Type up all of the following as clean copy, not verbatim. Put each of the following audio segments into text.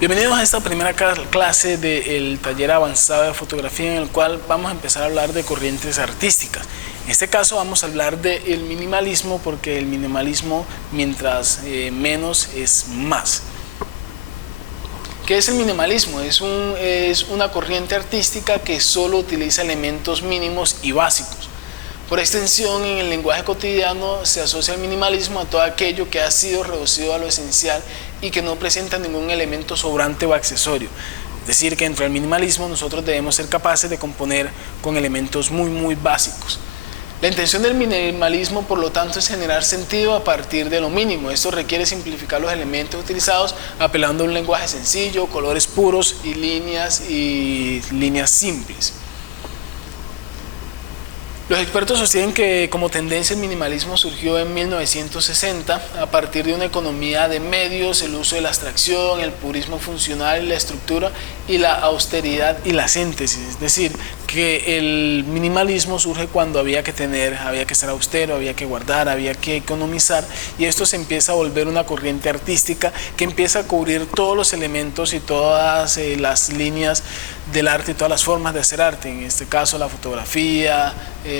Bienvenidos a esta primera clase del taller avanzado de fotografía, en el cual vamos a empezar a hablar de corrientes artísticas. En este caso vamos a hablar del minimalismo, porque el minimalismo, mientras menos, es más. ¿Qué es el minimalismo? Es una corriente artística que solo utiliza elementos mínimos y básicos. Por extensión, en el lenguaje cotidiano se asocia el minimalismo a todo aquello que ha sido reducido a lo esencial y que no presenta ningún elemento sobrante o accesorio. Es decir, que dentro del minimalismo nosotros debemos ser capaces de componer con elementos muy básicos. La intención del minimalismo, por lo tanto, es generar sentido a partir de lo mínimo. Esto requiere simplificar los elementos utilizados, apelando a un lenguaje sencillo, colores puros y líneas simples. Los expertos sostienen que como tendencia el minimalismo surgió en 1960 a partir de una economía de medios, el uso de la abstracción, el purismo funcional y la estructura y la austeridad y la síntesis. Es decir, que el minimalismo surge cuando había que ser austero, había que guardar, había que economizar, y esto se empieza a volver una corriente artística que empieza a cubrir todos los elementos y todas las líneas del arte y todas las formas de hacer arte, en este caso la fotografía,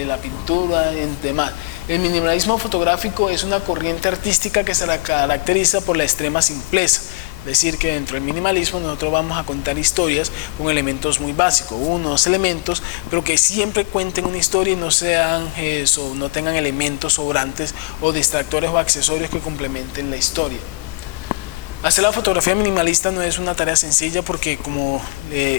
la pintura y demás. El minimalismo fotográfico es una corriente artística que se caracteriza por la extrema simpleza. Es decir, que dentro del minimalismo nosotros vamos a contar historias con elementos muy básicos, unos elementos, pero que siempre cuenten una historia y no tengan elementos sobrantes o distractores o accesorios que complementen la historia. Hacer la fotografía minimalista no es una tarea sencilla porque, como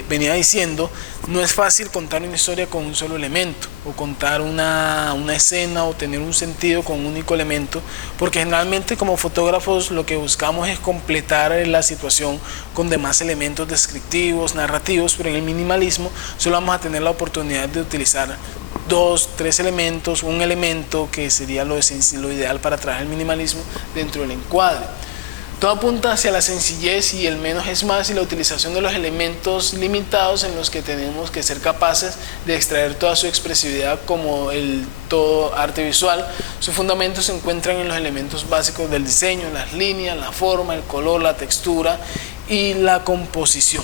venía diciendo, no es fácil contar una historia con un solo elemento o contar una escena o tener un sentido con un único elemento, porque generalmente como fotógrafos lo que buscamos es completar la situación con demás elementos descriptivos, narrativos, pero en el minimalismo solo vamos a tener la oportunidad de utilizar 2, 3 elementos, un elemento que sería lo ideal para trabajar el minimalismo dentro del encuadre. Todo apunta hacia la sencillez y el menos es más, y la utilización de los elementos limitados en los que tenemos que ser capaces de extraer toda su expresividad como el todo arte visual. Sus fundamentos se encuentran en los elementos básicos del diseño, las líneas, la forma, el color, la textura y la composición.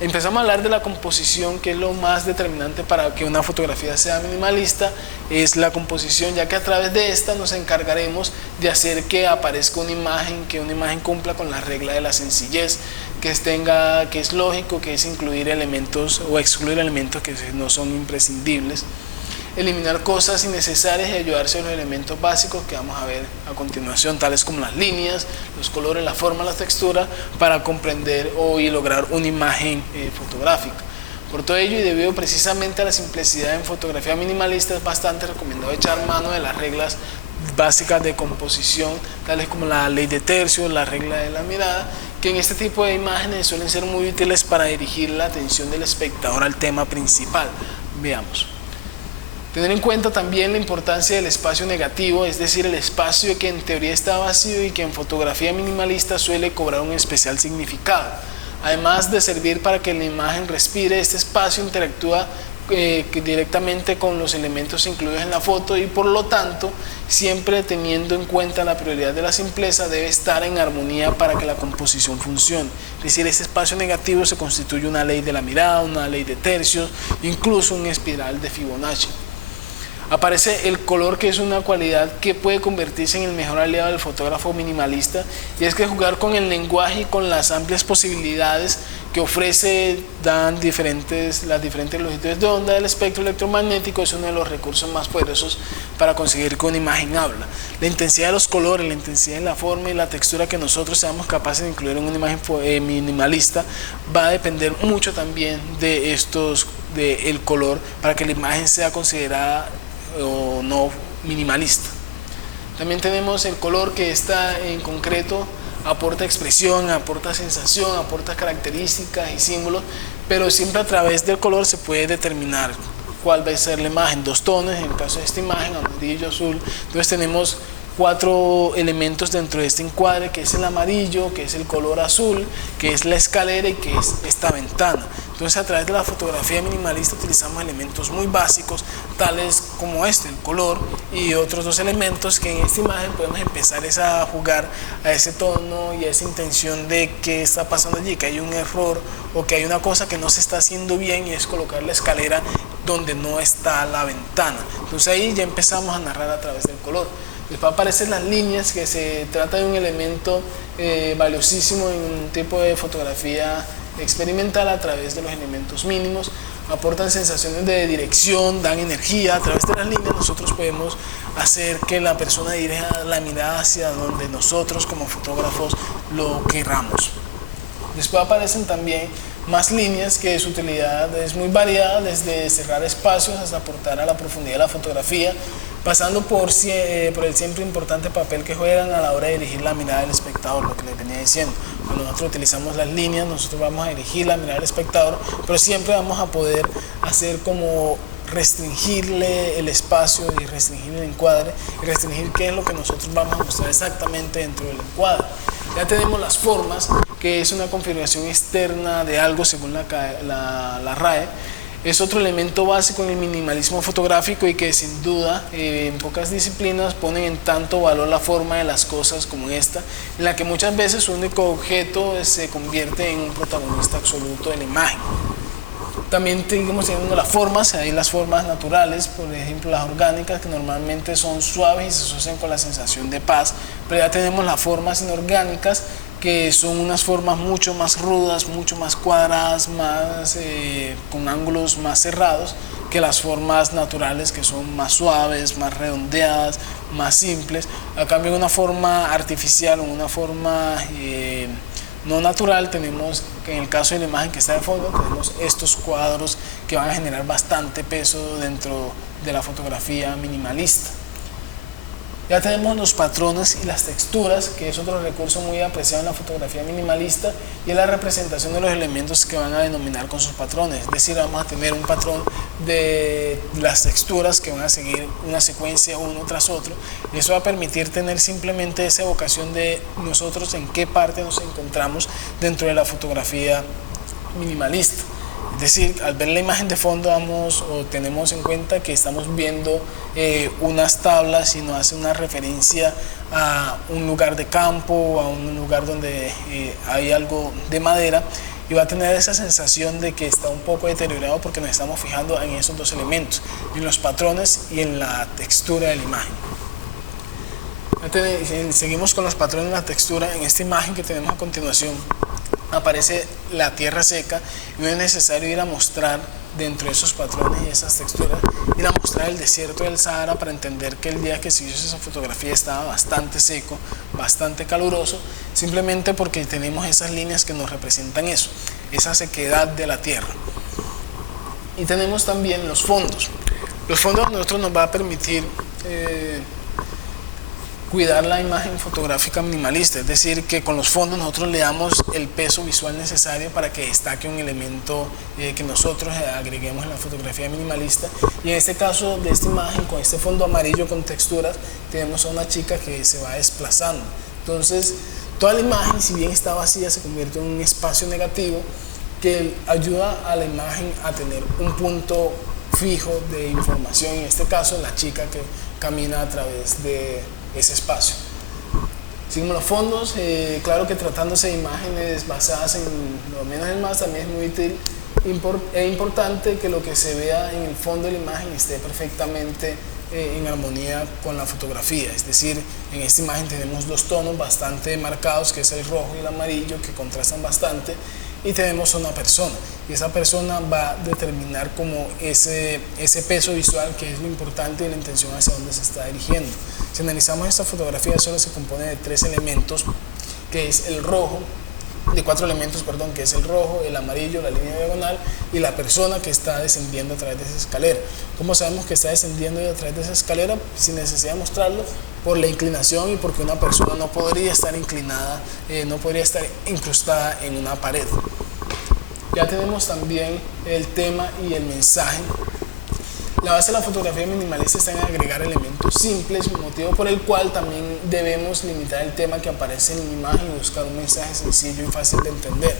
Empezamos a hablar de la composición, que es lo más determinante para que una fotografía sea minimalista, es la composición, ya que a través de esta nos encargaremos de hacer que aparezca una imagen, que una imagen cumpla con la regla de la sencillez, que es lógico, que es incluir elementos o excluir elementos que no son imprescindibles, eliminar cosas innecesarias y ayudarse a los elementos básicos que vamos a ver a continuación, tales como las líneas, los colores, la forma, la textura, para comprender y lograr una imagen fotográfica. Por todo ello, y debido precisamente a la simplicidad en fotografía minimalista, es bastante recomendado echar mano de las reglas básicas de composición, tales como la ley de tercios, la regla de la mirada, que en este tipo de imágenes suelen ser muy útiles para dirigir la atención del espectador al tema principal. Veamos. Tener en cuenta también la importancia del espacio negativo, es decir, el espacio que en teoría está vacío y que en fotografía minimalista suele cobrar un especial significado. Además de servir para que la imagen respire, este espacio interactúa directamente con los elementos incluidos en la foto, y por lo tanto, siempre teniendo en cuenta la prioridad de la simpleza, debe estar en armonía para que la composición funcione. Es decir, este espacio negativo se constituye una ley de la mirada, una ley de tercios, incluso una espiral de Fibonacci. Aparece el color, que es una cualidad que puede convertirse en el mejor aliado del fotógrafo minimalista, y es que jugar con el lenguaje y con las amplias posibilidades que ofrece las diferentes longitudes de onda del espectro electromagnético es uno de los recursos más poderosos para conseguir que una imagen habla. La intensidad de los colores, la intensidad de la forma y la textura que nosotros seamos capaces de incluir en una imagen minimalista va a depender mucho también del color, para que la imagen sea considerada o no minimalista. También tenemos el color, que está en concreto aporta expresión, aporta sensación, aporta características y símbolos, pero siempre a través del color se puede determinar cuál va a ser la imagen. 2 tonos, en el caso de esta imagen, amarillo, azul. Entonces tenemos 4 elementos dentro de este encuadre, que es el amarillo, que es el color azul, que es la escalera y que es esta ventana. Entonces, a través de la fotografía minimalista utilizamos elementos muy básicos, tales como el color y otros 2 elementos que en esta imagen podemos empezar a jugar a ese tono y a esa intención de qué está pasando allí, que hay un error o que hay una cosa que no se está haciendo bien, y es colocar la escalera donde no está la ventana. Entonces ahí ya empezamos a narrar a través del color. Después aparecen las líneas, que se trata de un elemento valiosísimo en un tipo de fotografía experimental a través de los elementos mínimos. Aportan sensaciones de dirección, dan energía. A través de las líneas nosotros podemos hacer que la persona dirija la mirada hacia donde nosotros como fotógrafos lo querramos. Después aparecen también más líneas, que su utilidad es muy variada, desde cerrar espacios hasta aportar a la profundidad de la fotografía, pasando por el siempre importante papel que juegan a la hora de dirigir la mirada del espectador, lo que les venía diciendo. Cuando nosotros utilizamos las líneas, nosotros vamos a dirigir la mirada del espectador, pero siempre vamos a poder hacer como restringirle el espacio y restringir el encuadre y restringir qué es lo que nosotros vamos a mostrar exactamente dentro del encuadre. Ya tenemos las formas, que es una configuración externa de algo según la RAE. Es otro elemento básico en el minimalismo fotográfico y que sin duda en pocas disciplinas ponen en tanto valor la forma de las cosas como esta, en la que muchas veces su único objeto se convierte en un protagonista absoluto de la imagen. También seguimos teniendo las formas, hay las formas naturales, por ejemplo las orgánicas, que normalmente son suaves y se asocian con la sensación de paz, pero ya tenemos las formas inorgánicas, que son unas formas mucho más rudas, mucho más cuadradas, con ángulos más cerrados que las formas naturales, que son más suaves, más redondeadas, más simples. A cambio, una forma artificial o una forma no natural, tenemos que en el caso de la imagen que está de fondo, tenemos estos cuadros que van a generar bastante peso dentro de la fotografía minimalista. Ya tenemos los patrones y las texturas, que es otro recurso muy apreciado en la fotografía minimalista, y es la representación de los elementos que van a denominar con sus patrones. Es decir, vamos a tener un patrón de las texturas que van a seguir una secuencia uno tras otro, y eso va a permitir tener simplemente esa evocación de nosotros en qué parte nos encontramos dentro de la fotografía minimalista. Es decir, al ver la imagen de fondo tenemos en cuenta que estamos viendo unas tablas y nos hace una referencia a un lugar de campo, a un lugar donde hay algo de madera, y va a tener esa sensación de que está un poco deteriorado porque nos estamos fijando en esos 2 elementos, en los patrones y en la textura de la imagen. Seguimos con los patrones y la textura. En esta imagen que tenemos a continuación aparece la tierra seca, y no es necesario ir a mostrar dentro de esos patrones y esas texturas, ir a mostrar el desierto del Sahara para entender que el día que se hizo esa fotografía estaba bastante seco, bastante caluroso, simplemente porque tenemos esas líneas que nos representan eso, esa sequedad de la tierra. Y tenemos también los fondos. Los fondos a nosotros nos va a permitir cuidar la imagen fotográfica minimalista, es decir, que con los fondos nosotros le damos el peso visual necesario para que destaque un elemento que nosotros agreguemos en la fotografía minimalista. Y en este caso de esta imagen, con este fondo amarillo con texturas, tenemos a una chica que se va desplazando. Entonces, toda la imagen, si bien está vacía, se convierte en un espacio negativo que ayuda a la imagen a tener un punto fijo de información, en este caso la chica que camina a través de ese espacio. Seguimos los fondos, claro que tratándose de imágenes basadas en lo menos es más, también es muy útil es importante que lo que se vea en el fondo de la imagen esté perfectamente en armonía con la fotografía. Es decir, en esta imagen tenemos 2 tonos bastante marcados, que es el rojo y el amarillo, que contrastan bastante, y tenemos a una persona, y esa persona va a determinar como ese peso visual, que es lo importante, y la intención hacia dónde se está dirigiendo. Si analizamos esta fotografía, solo se compone de 3 elementos, que es el rojo, de 4 elementos, perdón, que es el rojo, el amarillo, la línea diagonal y la persona que está descendiendo a través de esa escalera. ¿Cómo sabemos que está descendiendo a través de esa escalera? Sin necesidad de mostrarlo, por la inclinación y porque una persona no podría estar inclinada, no podría estar incrustada en una pared. Ya tenemos también el tema y el mensaje. La base de la fotografía minimalista está en agregar elementos simples, motivo por el cual también debemos limitar el tema que aparece en la imagen y buscar un mensaje sencillo y fácil de entender.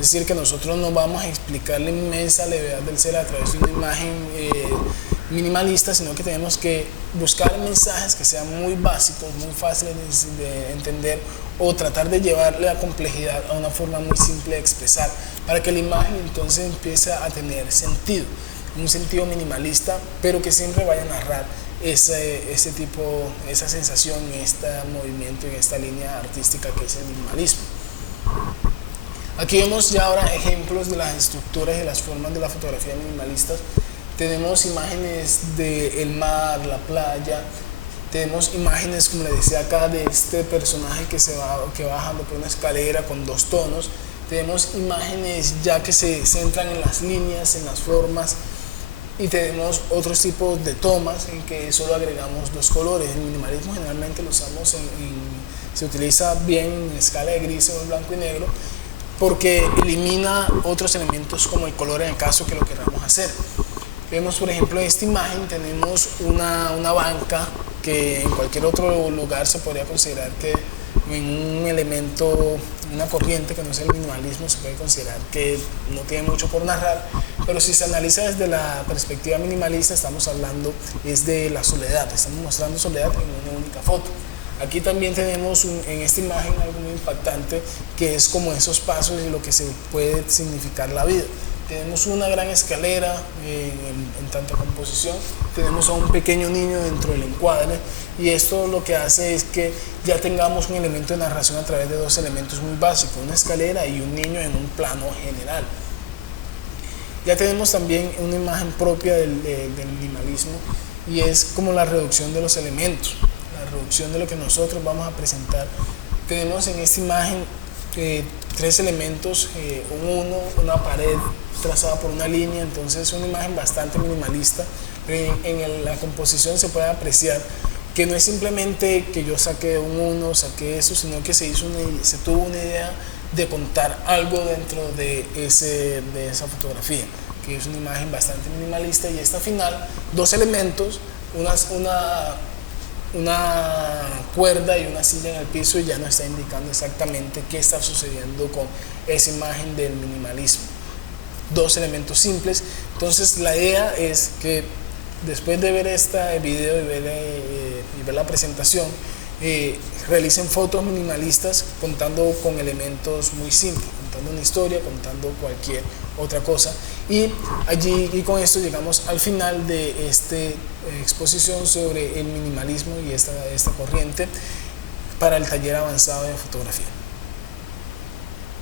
Es decir, que nosotros no vamos a explicar la inmensa levedad del ser a través de una imagen minimalista, sino que tenemos que buscar mensajes que sean muy básicos, muy fáciles de entender, o tratar de llevarle la complejidad a una forma muy simple de expresar, para que la imagen entonces empiece a tener sentido, un sentido minimalista, pero que siempre vaya a narrar ese tipo, esa sensación, este movimiento, en esta línea artística que es el minimalismo. Aquí vemos ya ahora ejemplos de las estructuras y las formas de la fotografía minimalista. Tenemos imágenes del mar, la playa, tenemos imágenes, como les decía acá, de este personaje que va bajando por una escalera con dos tonos. Tenemos imágenes ya que se centran en las líneas, en las formas, y tenemos otros tipos de tomas en que solo agregamos dos colores. El minimalismo generalmente lo usamos se utiliza bien en escala de grises o en blanco y negro, porque elimina otros elementos como el color en el caso que lo queramos hacer. Vemos, por ejemplo, en esta imagen tenemos una banca que en cualquier otro lugar se podría considerar que en un elemento, una corriente que no es el minimalismo, se puede considerar que no tiene mucho por narrar, pero si se analiza desde la perspectiva minimalista, estamos hablando es de la soledad, estamos mostrando soledad en una única foto. Aquí también tenemos en esta imagen algo muy impactante, que es como esos pasos y lo que se puede significar la vida. Tenemos una gran escalera en tanta composición, tenemos a un pequeño niño dentro del encuadre, y esto lo que hace es que ya tengamos un elemento de narración a través de dos elementos muy básicos, una escalera y un niño en un plano general. Ya tenemos también una imagen propia del minimalismo, y es como la reducción de los elementos, la reducción de lo que nosotros vamos a presentar. Tenemos en esta imagen tres elementos, una pared trazada por una línea, entonces es una imagen bastante minimalista, pero en la composición se puede apreciar que no es simplemente que yo saqué saqué eso, sino que se tuvo una idea de contar algo dentro de esa fotografía, que es una imagen bastante minimalista. Y esta final, dos elementos, una cuerda y una silla en el piso, y ya nos está indicando exactamente qué está sucediendo con esa imagen del minimalismo. Dos elementos simples. Entonces la idea es que después de ver este video y ver la presentación, realicen fotos minimalistas contando con elementos muy simples, contando una historia, contando cualquier otra cosa, y con esto llegamos al final de esta exposición sobre el minimalismo y esta corriente para el taller avanzado de fotografía.